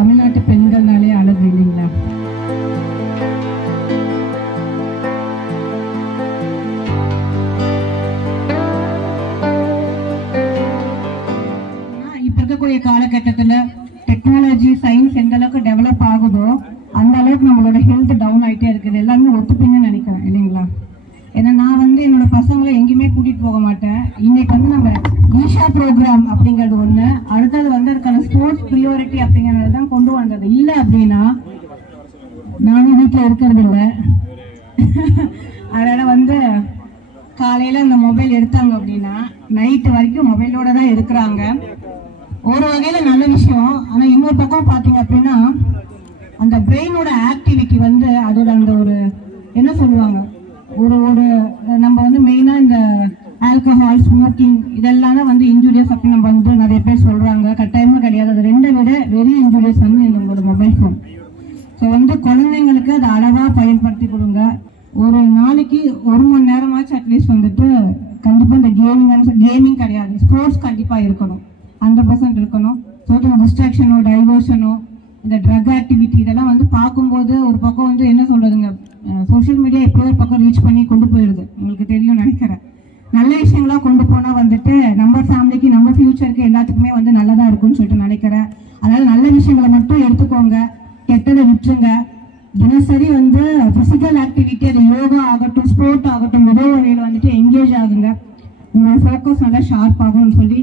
தமிழ்நாட்டு பெண்கள்னாலே அழகு இல்லைங்களா? இப்ப இருக்கக்கூடிய காலகட்டத்துல டெக்னாலஜி சயின்ஸ் எந்த அளவுக்கு டெவலப் ஆகுதோ அந்த அளவுக்கு நம்மளோட ஹெல்த் டவுன் ஆகிட்டே இருக்குது. எல்லாருமே ஒத்துப்பீங்கன்னு நினைக்கிறேன் இல்லைங்களா? ஏன்னா நான் என்னோட பசங்களை எங்கேயுமே கூட்டிட்டு போக மாட்டேன். இன்னைக்கு நம்ம ஈஷா ப்ரோக்ராம் அப்படிங்கிறது ஒண்ணு, அடுத்தது அதுக்கான ஸ்போர்ட்ஸ் ப்ரியாரிட்டி அப்படிங்கறது தான் கொண்டு வந்தது. இல்லை அப்படின்னா நானும் வீட்டில் இருக்கிறது இல்லை. அதனால காலையில அந்த மொபைல் எடுத்தாங்க அப்படின்னா நைட்டு வரைக்கும் மொபைலோட தான் இருக்கிறாங்க. ஒரு வகையில நல்ல விஷயம். ஆனா இன்னொரு பக்கம் பாத்தீங்க அப்படின்னா அந்த பிரெயினோட ஆக்டிவிட்டி அதோட அந்த ஒரு என்ன சொல்லுவாங்க, ஒரு ஒரு நம்ம மெயினா இந்த ஆல்கஹால் ஸ்மோக்கிங் இதெல்லாம் தான் இன்ஜூரியஸ் அப்படின்னு நம்ம நிறைய பேர் சொல்றாங்க. கட்டாயமா கிடையாது. அது ரெண்டை விட வெரி இன்ஜூரியஸ் நம்மளோட மொபைல் ஃபோன். ஸோ குழந்தைங்களுக்கு அதை அளவா பயன்படுத்தி கொடுங்க. ஒரு நாளைக்கு 1 மணி நேரமாச்சும் அட்லீஸ்ட் கண்டிப்பா இந்த கேமிங் கிடையாது, ஸ்போர்ட்ஸ் கண்டிப்பா இருக்கணும், 100% இருக்கணும். ஸோ டிஸ்ட்ராக்ஷனோ டைவர்ஷனோ இந்த ட்ரக் ஆக்டிவிட்டி இதெல்லாம் பார்க்கும்போது ஒரு பக்கம் என்ன சொல்றதுங்க, சோஷியல் மீடியா எப்போ ஒரு பக்கம் ரீச் பண்ணி கொண்டு போயிடுது. உங்களுக்கு தெரியும் நினைக்கிறேன். நல்ல விஷயங்களா கொண்டு போனா நம்ம ஃபேமிலிக்கு நம்ம ஃபியூச்சருக்கு எல்லாத்துக்குமே நல்லதா இருக்கும்னு சொல்லிட்டு நினைக்கிறேன். அதனால நல்ல விஷயங்களை மட்டும் எடுத்துக்கோங்க, கெட்டதை விட்டுருங்க. தினசரி பிசிக்கல் ஆக்டிவிட்டி, அது யோகா ஆகட்டும் ஸ்போர்ட் ஆகட்டும் ஏதோ வகையில் என்கேஜ் ஆகுங்க. உங்களோட ஃபோக்கஸ் நல்லா ஷார்ப் ஆகும்னு சொல்லி